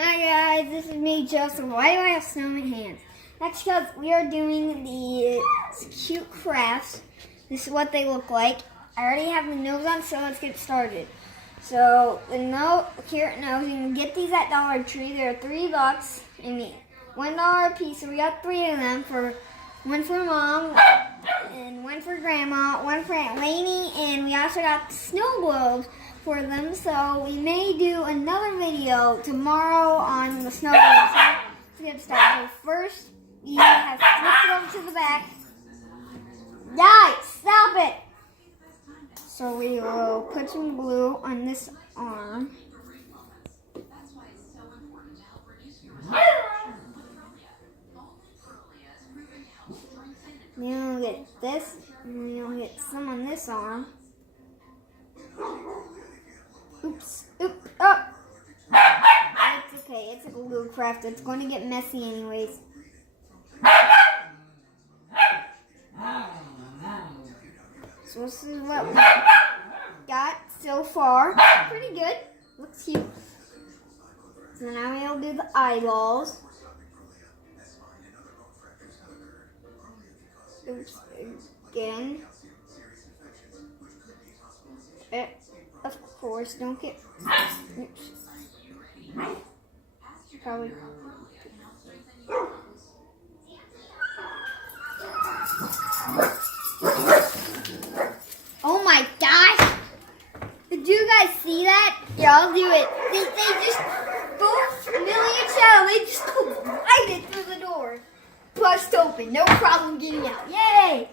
Hi guys, this is me, Joseph. Why do I have snowman hands? That's because we are doing these cute crafts. This is what they look like. I already have the nose on, so let's get started. So the carrot nose, you can get these at Dollar Tree. They're $3 and $1 a piece. So we got 3 of them, one for Mom, and one for Grandma, one for Aunt Lainey, and we also got snow globes for them. So we may do another video tomorrow on the snow globes. So let's get started. So first, you have to flip it over to the back. Guys, stop it! So we will put some glue on this arm. Then we'll get this, and then we'll get some on this arm. Oops, oh! It's okay, it's a glue craft. It's going to get messy anyways. So this is what we got so far. Pretty good. Looks cute. So now we'll do the eyeballs. Oops, again. Of course, don't get. Oops. Probably. Oh my gosh! Did you guys see that? Yeah, I'll do it. They just both Millie and Shadow, they just collided through the door. Pushed open, no problem getting out. Yay!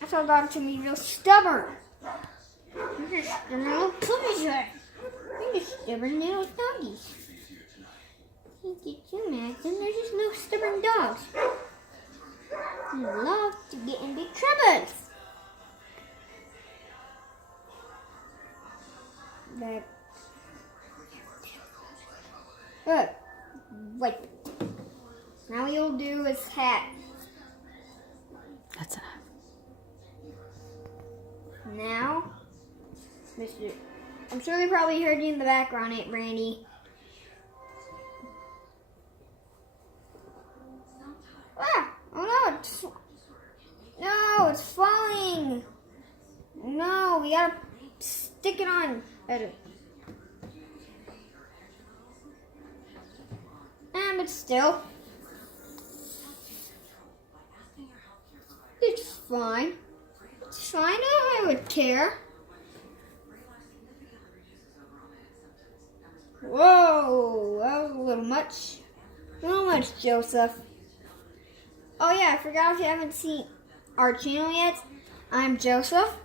That's how God to me real stubborn. You're just stubborn little puppies. You're just stubborn little doggies. Can't get you mad, then there's just no stubborn dogs. You love to get in big troubles. Good. Wait. Now what you'll do is hat. That's enough. Now, I'm sure they probably heard you in the background, Aunt Brandy. Ah! Oh no, it's falling. No, we gotta stick it on. But still, it's fine. It's fine. I would care. Whoa, that was a little much. A little much, Joseph. Oh yeah, I forgot if you haven't seen our channel yet. I'm Joseph.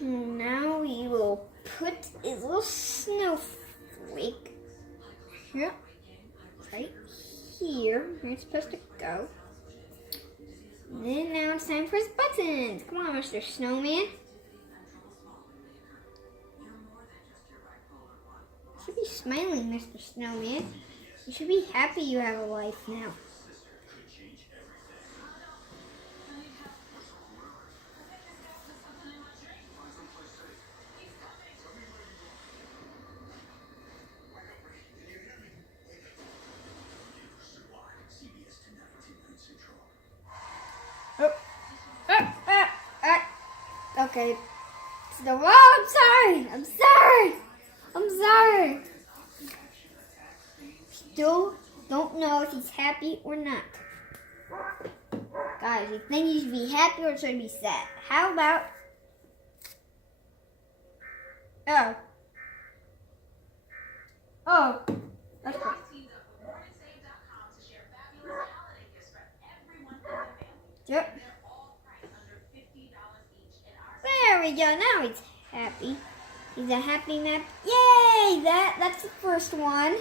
Now we will put a little snowflake here, right here. Where it's supposed to go. And then now it's time for his buttons. Come on, Mr. Snowman. You should be smiling, Mr. Snowman. You should be happy you have a life now. Okay. So, I'm sorry. Still don't know if he's happy or not. Guys, you think he should be happy or should he be sad? How about... Oh, that's cool. Yep. There we go. Now he's happy. He's a happy man. Yay! That's the first one.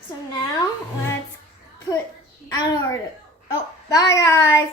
So now let's put. I don't know where to. Oh, bye guys.